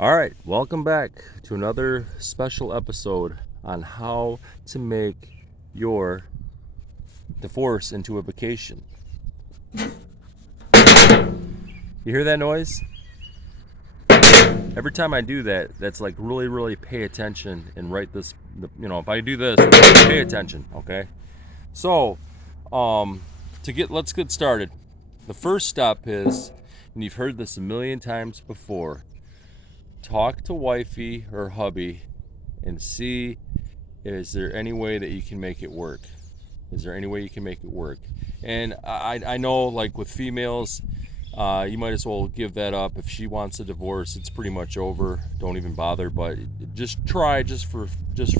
All right, welcome back to another special episode on how to make your divorce into a vacation. You hear that noise? Every time I do that, that's like really pay attention and write this. If I do this, pay attention, okay? So, let's get started. The first step is, and you've heard this a million times before, talk to wifey or hubby and see, is there any way that you can make it work? Is there any way you can make it work? And I know, like with females, you might as well give that up. If she wants a divorce, it's pretty much over. Don't even bother. But just try, just for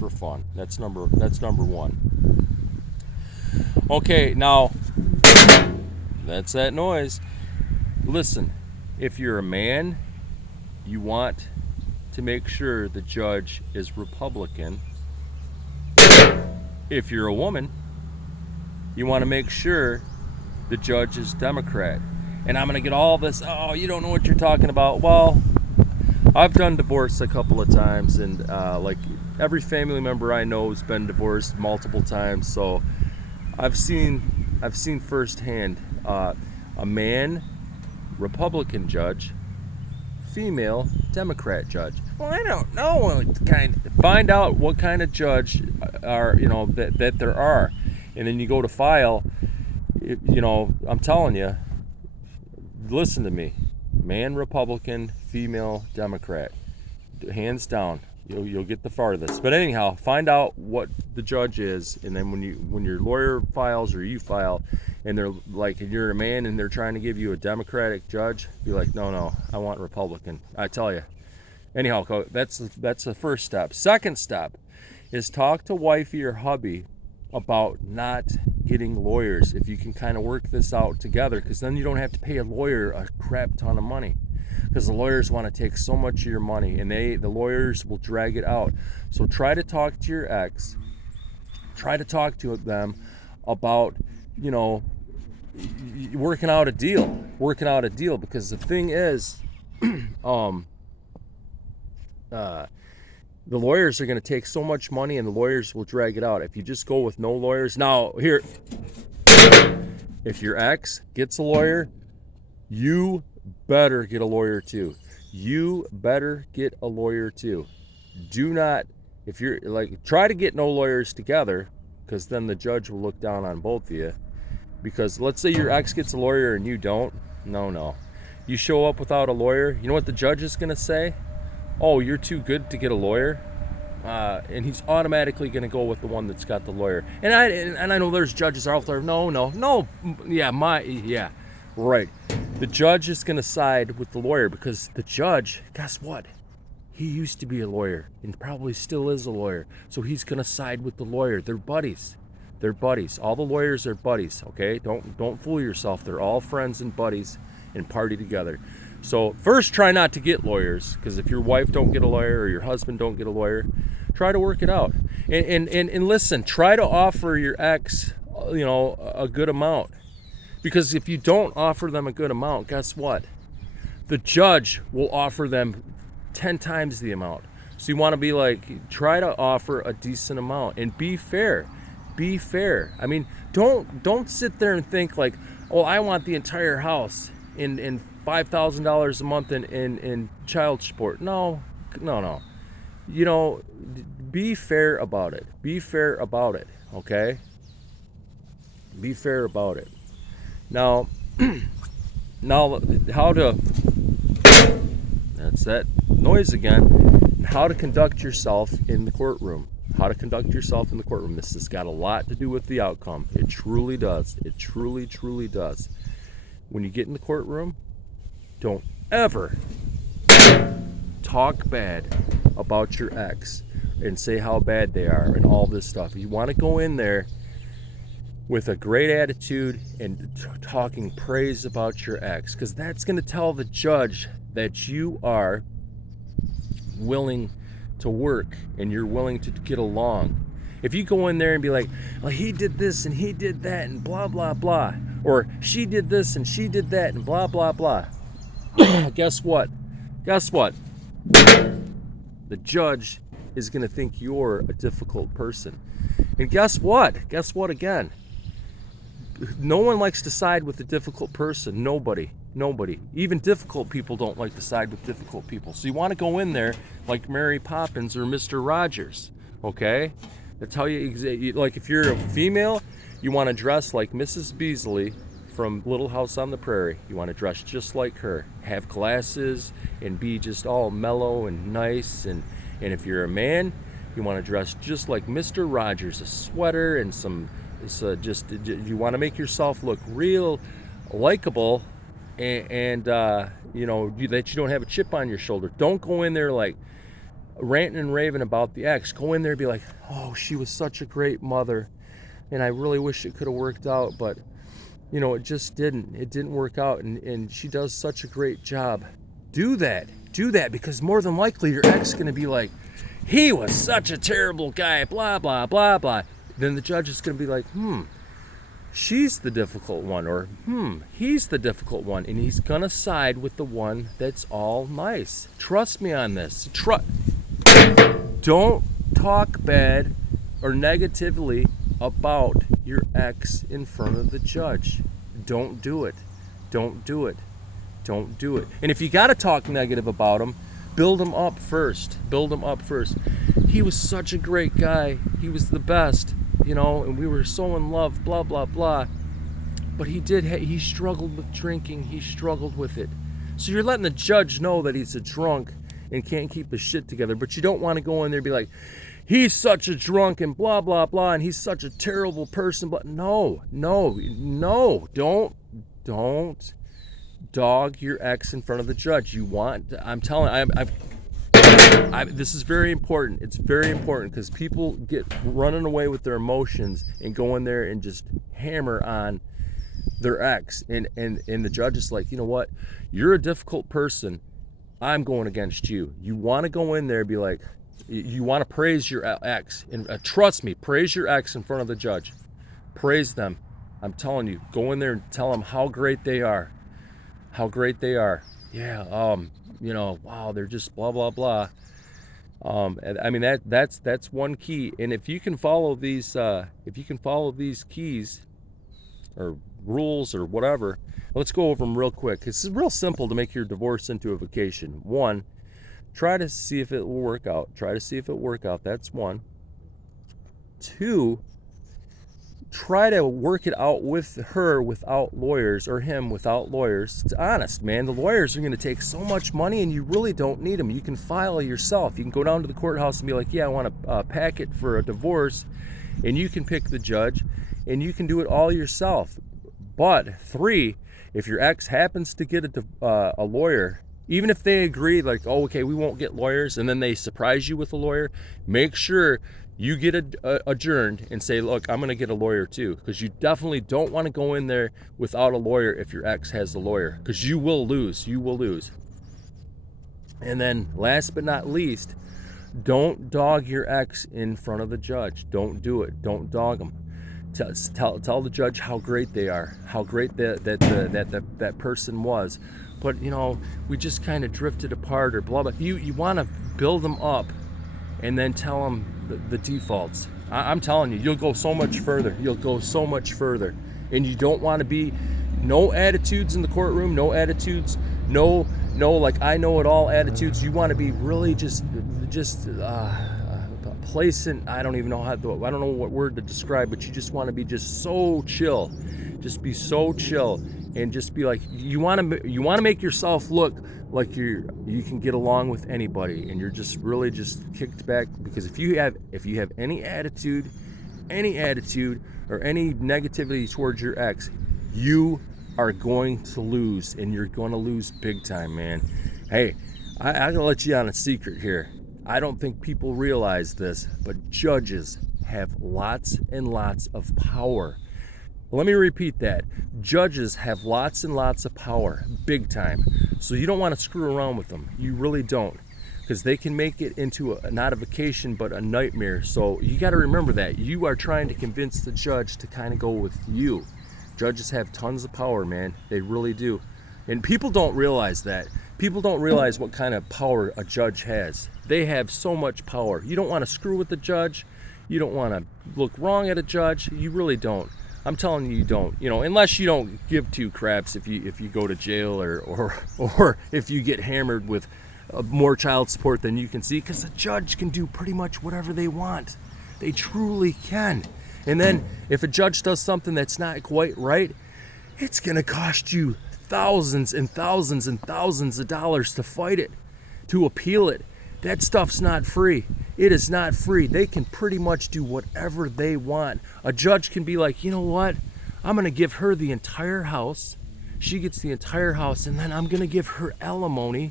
fun. That's number one. Okay, now that's that noise. Listen, if you're a man, you want to make sure the judge is Republican. If you're a woman, you want to make sure the judge is Democrat. And I'm going to get all this, oh, you don't know what you're talking about. Well, I've done divorce a couple of times, and like every family member I know has been divorced multiple times. So I've seen firsthand a man, Republican judge, female, Democrat judge. Well, I don't know. Find out what kind of judge that there are, and then you go to file. I'm telling you, listen to me, man, Republican, female, Democrat, hands down, you'll get the farthest. But anyhow, find out what the judge is, and then when your lawyer files or you file, and they're like, and you're a man and they're trying to give you a Democratic judge, be like, no, I want Republican. I tell you. Anyhow, that's the first step. Second step is talk to wifey or hubby about not getting lawyers, if you can kind of work this out together, because then you don't have to pay a lawyer a crap ton of money, because the lawyers want to take so much of your money, and the lawyers will drag it out. So try to talk to your ex, try to talk to them about working out a deal, because the thing is, the lawyers are going to take so much money, and the lawyers will drag it out. If you just go with no lawyers, now here, if your ex gets a lawyer, you better get a lawyer too. Do not, if you're like, try to get no lawyers together, because then the judge will look down on both of you. Because let's say your ex gets a lawyer and you don't. No. You show up without a lawyer, you know what the judge is going to say? Oh, you're too good to get a lawyer, and he's automatically going to go with the one that's got the lawyer. And I know there's judges out there. No. Yeah, right. The judge is going to side with the lawyer, because the judge, guess what? He used to be a lawyer and probably still is a lawyer. So he's going to side with the lawyer. They're buddies. All the lawyers are buddies. Okay, don't fool yourself. They're all friends and buddies and party together. So first, try not to get lawyers, because if your wife don't get a lawyer or your husband don't get a lawyer, try to work it out. And listen, try to offer your ex, a good amount, because if you don't offer them a good amount, guess what? The judge will offer them 10 times the amount. So you want to be like, try to offer a decent amount and be fair. I mean, don't sit there and think like, oh, I want the entire house in $5,000 a month in child support. No. Be fair about it. Okay? Be fair about it. Now, how to, that's that noise again, how to conduct yourself in the courtroom. This has got a lot to do with the outcome. It truly does. It truly does. When you get in the courtroom, don't ever talk bad about your ex and say how bad they are and all this stuff. You want to go in there with a great attitude and talking praise about your ex, because that's going to tell the judge that you are willing to work and you're willing to get along. If you go in there and be like, well, he did this and he did that and blah blah blah, or she did this and she did that and blah blah blah, guess what The judge is going to think you're a difficult person. And guess what? Guess what again? No one likes to side with a difficult person. Nobody. Even difficult people don't like to side with difficult people. So you want to go in there like Mary Poppins or Mr. Rogers, okay? That's how like if you're a female, you want to dress like Mrs. Beasley from Little House on the Prairie. You want to dress just like her. Have glasses and be just all mellow and nice. And if you're a man, you want to dress just like Mr. Rogers, a sweater and some... you want to make yourself look real likable and that you don't have a chip on your shoulder. Don't go in there like ranting and raving about the ex. Go in there and be like, oh, she was such a great mother and I really wish it could have worked out, but it just didn't. It didn't work out, and she does such a great job. Do that because more than likely your ex is going to be like, he was such a terrible guy, blah blah blah blah. Then the judge is going to be like, she's the difficult one, or he's the difficult one, and he's going to side with the one that's all nice. Trust me on this. Don't talk bad or negatively about your ex in front of the judge. Don't do it. Don't do it. Don't do it. And if you got to talk negative about him, build him up first. He was such a great guy. He was the best. And we were so in love, blah, blah, blah. But he struggled with drinking. He struggled with it. So you're letting the judge know that he's a drunk and can't keep his shit together. But you don't want to go in there and be like, he's such a drunk and blah, blah, blah, and he's such a terrible person. But no, don't dog your ex in front of the judge. This is very important. It's very important because people get running away with their emotions and go in there and just hammer on their ex. And the judge is like, you know what? You're a difficult person. I'm going against you. You want to go in there and be like, you want to praise your ex. And trust me, praise your ex in front of the judge. Praise them. I'm telling you, go in there and tell them how great they are. Yeah, wow, they're just blah, blah, blah. That's one key. And if you can follow these keys or rules or whatever, let's go over them real quick. It's real simple to make your divorce into a vacation. 1, try to see if it will work out. That's 1. 2, try to work it out with her without lawyers, or him without lawyers. It's honest, man. The lawyers are going to take so much money and you really don't need them. You can file yourself. You can go down to the courthouse and be like, yeah, I want a packet for a divorce, and you can pick the judge and you can do it all yourself. But 3, if your ex happens to get a lawyer, even if they agree like, oh, okay, we won't get lawyers, and then they surprise you with a lawyer, make sure you get adjourned and say, look, I'm going to get a lawyer too, because you definitely don't want to go in there without a lawyer if your ex has a lawyer, because you will lose. And then last but not least, don't dog your ex in front of the judge. Don't do it. Don't dog them. Tell the judge how great they are, how great that person was. But, we just kind of drifted apart or blah, blah. You want to build them up and then tell them the defaults. I'm telling you, you'll go so much further. And you don't want to be no attitudes in the courtroom, no attitudes, no like I know it all attitudes. You want to be really just placing, I don't know what word to describe, but you just want to be just so chill. Just be so chill and just be like, you want to make yourself look like you can get along with anybody, and you're just really just kicked back, because if you have any attitude or any negativity towards your ex, you are going to lose, and you're going to lose big time, man. Hey, I gotta let you on a secret here. I don't think people realize this, but judges have lots and lots of power. Let me repeat that. Judges have lots and lots of power, big time. So you don't want to screw around with them. You really don't, because they can make it into not a vacation, but a nightmare. So you got to remember that. You are trying to convince the judge to kind of go with you. Judges have tons of power, man. They really do. And people don't realize that. People don't realize what kind of power a judge has. They have so much power. You don't want to screw with the judge. You don't want to look wrong at a judge. You really don't. I'm telling you, you don't. You know, unless you don't give two craps if you go to jail or if you get hammered with more child support than you can see, because a judge can do pretty much whatever they want. They truly can. And then if a judge does something that's not quite right, it's gonna cost you thousands and thousands and thousands of dollars to fight it, to appeal it. That stuff's not free. It is not free. They can pretty much do whatever they want. A judge can be like, you know what? I'm gonna give her the entire house. She gets the entire house, and then I'm gonna give her alimony,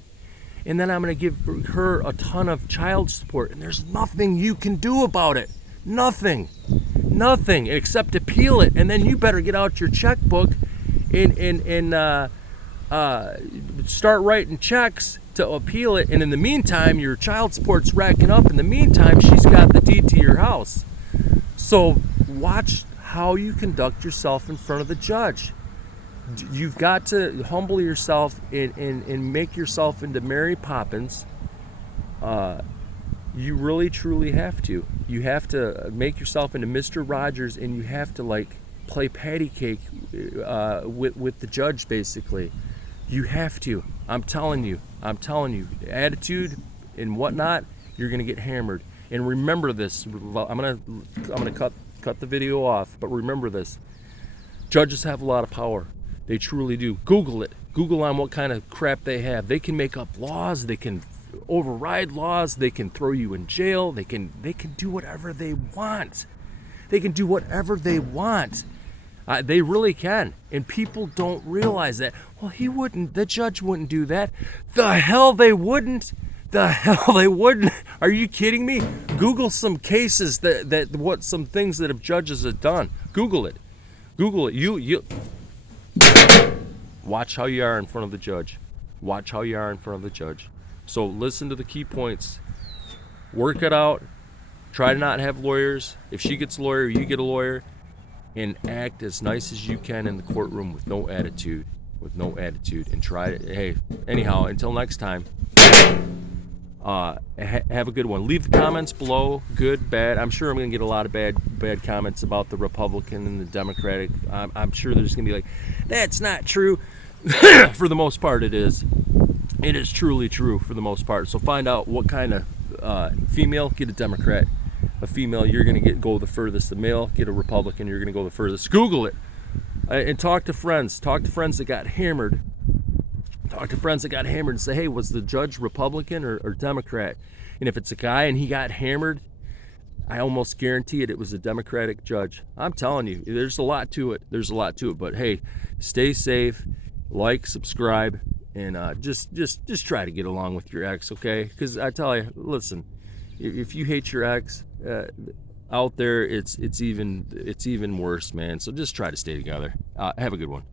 and then I'm gonna give her a ton of child support, and there's nothing you can do about it. Nothing except appeal it. And then you better get out your checkbook and start writing checks to appeal it. And in the meantime, your child support's racking up. In the meantime, she's got the deed to your house. So watch how you conduct yourself in front of the judge. You've got to humble yourself and make yourself into Mary Poppins. You really truly have to. You have to make yourself into Mr. Rogers, and you have to like play patty cake with the judge, basically. You have to. I'm telling you. Attitude and whatnot, you're gonna get hammered. And remember this. I'm gonna cut the video off, but remember this. Judges have a lot of power. They truly do. Google it. Google on what kind of crap they have. They can make up laws. They can override laws. They can throw you in jail. They can do whatever they want. They can do whatever they want. They really can. And people don't realize that. Well, the judge wouldn't do that. The hell they wouldn't. Are you kidding me? Google some cases some things that judges have done. Google it. You watch how you are in front of the judge. So listen to the key points. Work it out. Try to not have lawyers. If she gets a lawyer, you get a lawyer. And act as nice as you can in the courtroom with no attitude. And try to, hey, anyhow, until next time, have a good one. Leave the comments below, good, bad. I'm sure I'm going to get a lot of bad comments about the Republican and the Democratic. I'm sure there's going to be like, that's not true. For the most part, it is. It is truly true for the most part. So find out what kind of female, get a Democrat. A female, you're going to go the furthest. A male, get a Republican, you're going to go the furthest. Google it. And talk to friends. Talk to friends that got hammered. And say, hey, was the judge Republican or Democrat? And if it's a guy and he got hammered, I almost guarantee it was a Democratic judge. I'm telling you, there's a lot to it. But hey, stay safe, like, subscribe, and just try to get along with your ex, okay? Because I tell you, listen, if you hate your ex, out there it's even worse, man. So just try to stay together. Have a good one.